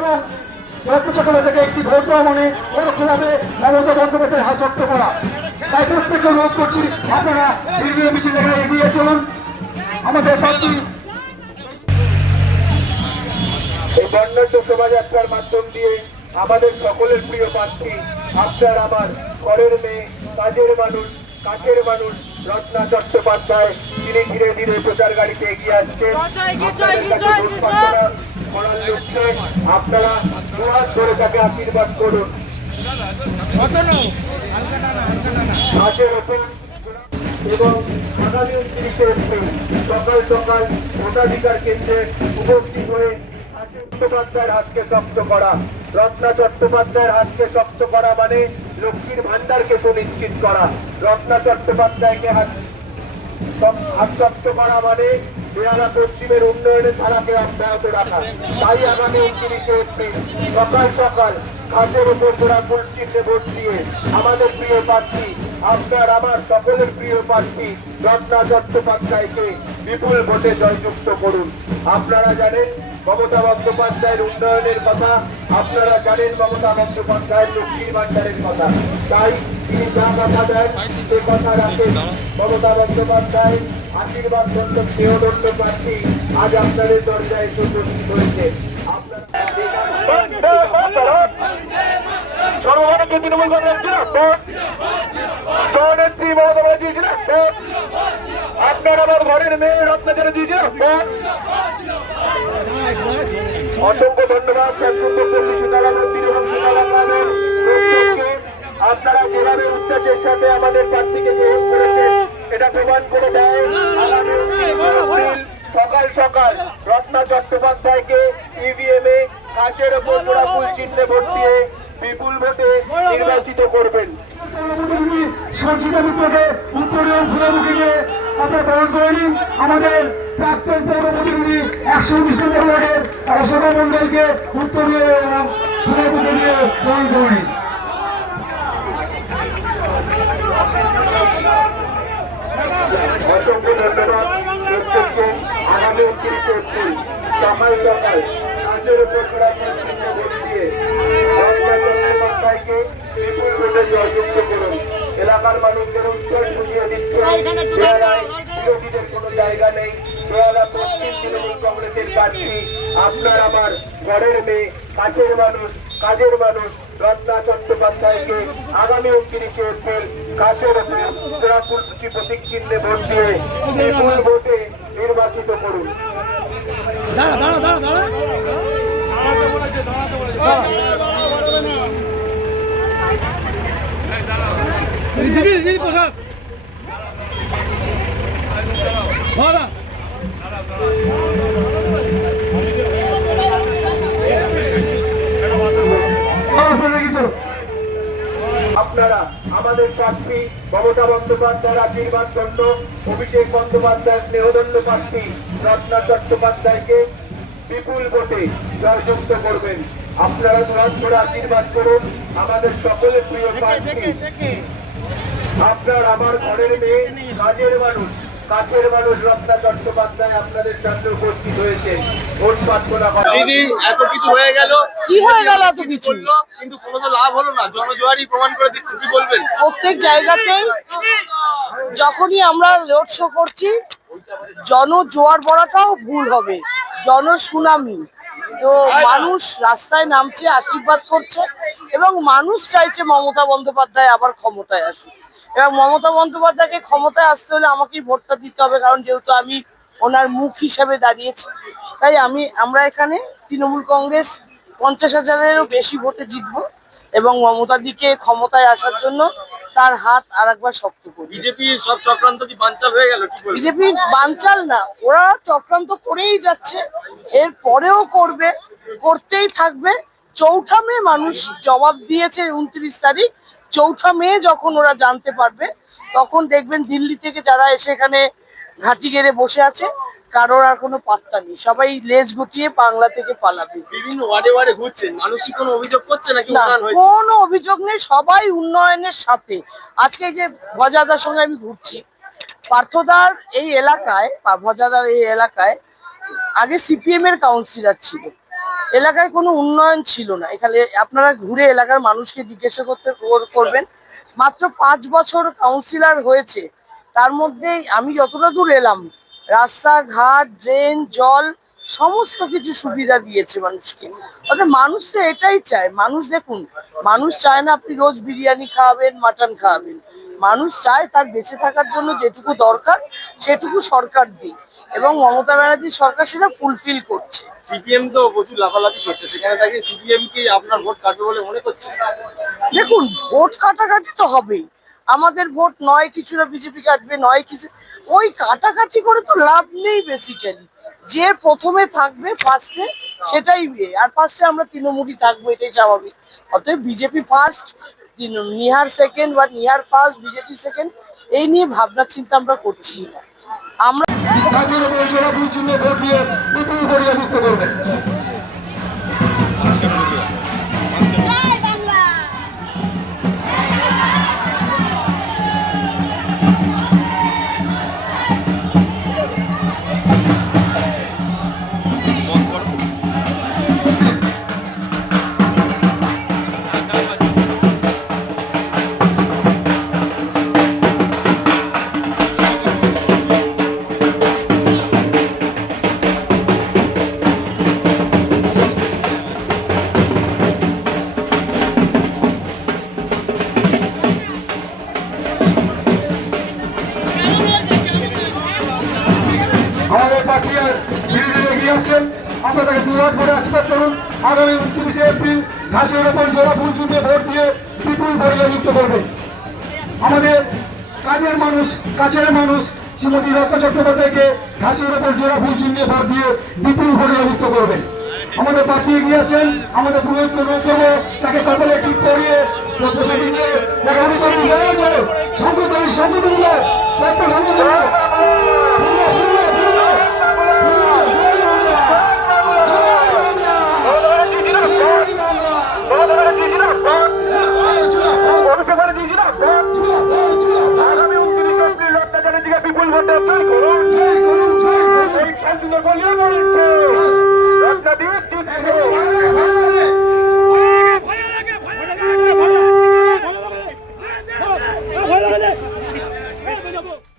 এবং ছোটবেলা থেকে একটি ভোট দেওয়া মানে পরোক্ষভাবে মমতা বন্দ্যোপাধ্যায়ের হাত শক্ত করা। তাই প্রত্যেককে অনুরোধ করছি আপনারা নির্বিঘ্নে মিছিল এগিয়ে চলুন। আমাদের প্রার্থী এই বর্ণাঢ্য শোভাযাত্রার মাধ্যম দিয়ে আমাদের সকলের প্রিয় প্রার্থী আপনার আমার ঘরের মেয়ে, কাজের মানুষ, কাছের মানুষ রত্না চট্টোপাধ্যায় তিনি ধীরে ধীরে প্রচার গাড়িতে এগিয়ে আসছেন। করার লক্ষ্যে আপনারা দুহাত ধরে তাকে আশীর্বাদ করুন। হাতের ওপর এবং আগামী 29শে এপ্রিল সকাল সকাল ভোটাধিকার কেন্দ্রে উপস্থিত হয়ে চট্টোপাধ্যায়ের হাতকে শক্ত করা। রত্না চট্টোপাধ্যায়ের হাতকে শক্ত করা মানে লক্ষ্মীর ভান্ডারকে সুনিশ্চিত করা। রত্না চট্টোপাধ্যায়কে হাত শক্ত করা মানে বেহালা পশ্চিমের উন্নয়নের ধারাকে অব্যাহত রাখা। তাই আগামী 29শে এপ্রিল সকাল সকাল ঘাসের উপর গোড়া ফুল চিহ্নে ভোট দিয়ে আমাদের প্রিয় প্রার্থী আপনার আমার সকলের প্রিয় প্রার্থী রত্না চট্টোপাধ্যায়কে বিপুল ভোটে জয়যুক্ত করুন। আপনারা জানেন মমতা বন্দ্যোপাধ্যায়ের উন্নয়নের কথা, আপনারা জানেন মমতা বন্দ্যোপাধ্যায়ের লক্ষ্মীর ভান্ডারের কথা। তাই তিনি যা কথা দেন সে কথা রাখেন। মমতা বন্দ্যোপাধ্যায় আশীর্বাদ দত্ত স্নেহদত্ত প্রার্থী আজ আপনাদের দরজায় এসে উপস্থিত হয়েছে। জনগণকে তৃণমূল জননেত্রী মমতা ব্যানার্জি আপনার আমার ঘরের মেয়ে রত্না চ্যাটার্জি অসংখ্য ধন্যবাদ। আপনারা যেভাবে উচ্ছ্বাসের সাথে আমাদের প্রার্থীকে গ্রহণ করেছেন এটা প্রমাণ করে দেয় সকাল সকাল রত্না চট্টোপাধ্যায়কে ইভিএমে ঘাসের ওপর গোড়া ফুল চিহ্নে ভোট দিয়ে বিপুল ভোটে নির্বাচিত করবেন। আমাদের প্রাক্তন পৌর প্রতিনিধি 119 নম্বর ওয়ার্ডের অশোক মন্ডলকে উত্তরীয় এবং ফুলে দিয়ে গ্রহণ করে নিন। অসংখ্য ধন্যবাদ। প্রত্যেককে আগামী 29শে এপ্রিল সকাল সকাল ঘাসের উপর গোড়া ফুল চিহ্নে ভোট দিয়ে রত্না চট্টোপাধ্যায়কে বিপুল ভোটে জয়যুক্ত করুন। এলাকার মানুষদের উচ্ছ্বাস বুঝিয়ে দিচ্ছে বিরোধীদের কোনো জায়গা নেই। বেহালা পশ্চিম তৃণমূল কংগ্রেসের প্রার্থী আপনার আমার ঘরের মেয়ে, কাছের মানুষ, কাজের মানুষ রত্না চট্টোপাধ্যায়কে আগামী 29শে এপ্রিল ঘাসের ওপর গোড়া ফুল প্রতীক চিহ্নে ভোট দিয়ে বিপুল ভোটে নির্বাচিত করুন। প্রসাদ আপনারা আমাদের প্রার্থী মমতা বন্দ্যোপাধ্যায়ের আশীর্বাদ দণ্ড, অভিষেক বন্দ্যোপাধ্যায়ের স্নেহদণ্ড প্রার্থী রত্না চট্টোপাধ্যায়কে বিপুল ভোটে জয়যুক্ত করবেন। আপনারা দুহাত ধরে আশীর্বাদ করুন আমাদের সকলের প্রিয় প্রার্থী আপনার আমার ঘরের মেয়ে, কাজের মানুষ, কাছের মানুষ রত্না চট্টোপাধ্যায় আপনাদের সামনে উপস্থিত হয়েছে ভোট প্রার্থনা করা। দিদি এত কিছু হয়ে গেল, কি হয়ে গেল এত কিছু, কিন্তু কোনো তো লাভ হলো না। জনজোয়ারি প্রমাণ করে দিচ্ছে, কি বলবেন? প্রত্যেক জায়গাতেই যখনই আমরা রোড শো করছি জনজোয়ার বলাটাও ভুল হবে, জনসুনামি। তো মানুষ রাস্তায় নামছে, আশীর্বাদ করছে এবং মানুষ চাইছে মমতা বন্দ্যোপাধ্যায় আবার ক্ষমতায় আসুক। এবং মমতা বন্দ্যোপাধ্যায়কে ক্ষমতায় আসতে হলে আমাকেই ভোটটা দিতে হবে, কারণ যেহেতু আমি ওনার মুখ হিসেবে দাঁড়িয়েছি। তাই আমরা এখানে তৃণমূল কংগ্রেস 50,000-এরও বেশি ভোটে জিতবো এবং মমতার দিকে ক্ষমতায় আসার জন্য তার হাত আরেকবার শক্ত করবে। বিজেপি সব চক্রান্ত কি বানচাল হয়ে গেল? বিজেপি বানচাল না, ওরা চক্রান্ত করেই যাচ্ছে, এর পরেও করবে, করতেই থাকবে। 4ঠা মে মানুষ জবাব দিয়েছে, 29 তারিখ 4ঠা মে যখন ওরা জানতে পারবে তখন দেখবেন দিল্লি থেকে যারা এসে এখানে ঘাঁটি গেড়ে বসে আছে কারোর আর কোনো পাত্তা নেই, সবাই লেজ গুটিয়ে বাংলা থেকে পালাবে। বিভিন্ন ওয়ার্ডে ওয়ার্ডে ঘুরছেন, মানুষ কি কোনো অভিযোগ করছে নাকি? কোনো অভিযোগ নেই, সবাই উন্নয়নের সাথে। আজকে যে ভজাদার সঙ্গে আমি ঘুরছি, পার্থদার এই এলাকায়, ভজাদার এই এলাকায় আগে সিপিএম এর কাউন্সিলর ছিল, এলাকায় কোনো উন্নয়ন ছিল না। এখানে আপনারা ঘুরে এলাকার মানুষকে জিজ্ঞাসা করবেন, মাত্র 5 বছর কাউন্সিলর হয়েছে, তার মধ্যেই আমি যতটা দূর এলাম রাস্তাঘাট, ড্রেন, জল সমস্ত কিছু সুবিধা দিয়েছে মানুষকে। অর্থাৎ মানুষ তো এটাই চায়। মানুষ দেখুন, মানুষ চায় না আপনি রোজ বিরিয়ানি খাওয়াবেন, মাটন খাওয়াবেন। মানুষ চায় তার বেঁচে থাকার জন্য যেটুকু দরকার সেটুকু সরকার দিক, এবং মমতা ব্যানার্জি সরকার সেটা ফুলফিল করছে। সিপিএম তো প্রচুর লাফালাফি করছে, সেখানে তাকে সিপিএম কি আপনার ভোট কাটবে বলে মনে করছে? দেখুন, ভোট কাটাকাটি তো হবেই। আমাদের ভোট নয় কিছুটা বিজেপি কাটবে, নয় কিছু, ওই কাটাকাটি করে তো লাভ নেই। বেসিক্যালি যে প্রথমে থাকবে ফার্স্টে সেটাই বিয়ে, আর ফার্স্টে আমরা তৃণমূলই থাকবো, এটাই স্বাভাবিক। অতএব বিজেপি ফার্স্ট, নিহার সেকেন্ড বা নিহার ফার্স্ট, বিজেপি সেকেন্ড, এই নিয়ে ভাবনা চিন্তা আমরা করছি না। আমরা গাছের উপর জোড়া ফুল চিহ্নে ভোট দিয়ে বিপুল ভোটে মুক্ত করবেন। জয় বাংলা। আমাদের প্রার্থী আর বিরোধী এগিয়ে আসছেন, আমরা তাকে দুর্ভাগ করে আশীর্বাদ করুন। আগামী 29শে এপ্রিল ঘাসের ওপর জোড়া ফুল চিহ্নে ভোট দিয়ে বিপুল ভোটে যুক্ত করবেন। আমাদের কাছের মানুষ শ্রীমতী রত্না চট্টোপাধ্যায়কে ঘাসের ওপর জোড়া ফুল চিহ্নে ভোট দিয়ে বিপুল ভোটে যুক্ত করবেন। আমাদের প্রার্থী এগিয়ে আছেন, আমাদের পুরোহিত অনুরোধ করবো তাকে কপালে টিপ পরিয়ে আগামী 29শে এপ্রিল রত্না চ্যাটার্জিকে বিপুল ভোটে জয় করুন। এই শান্তিনগর বলিয়ে বলছে রত্না দিয়ে জিতছে।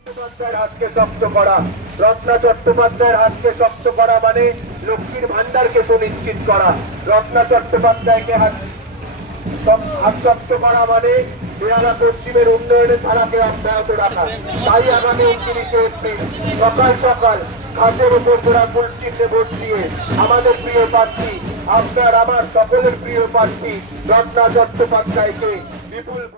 চট্টোপাধ্যায়ের হাতকে শক্ত করা, রত্না চট্টোপাধ্যায়ের হাতকে শক্ত করা মানে লক্ষ্মীর ভান্ডারকে সুনিশ্চিত করা। রত্না চট্টোপাধ্যায়কে হাত শক্ত করা মানে বেহালা পশ্চিমের উন্নয়নের ধারাকে অব্যাহত রাখা। তাই আগামী 29শে এপ্রিল সকাল সকাল ঘাসের উপর জোড়া ফুল চিহ্নে ভোট দিয়ে আমাদের প্রিয় প্রার্থী, আপনার আমার সকলের প্রিয় প্রার্থী রত্না চট্টোপাধ্যায়কে বিপুল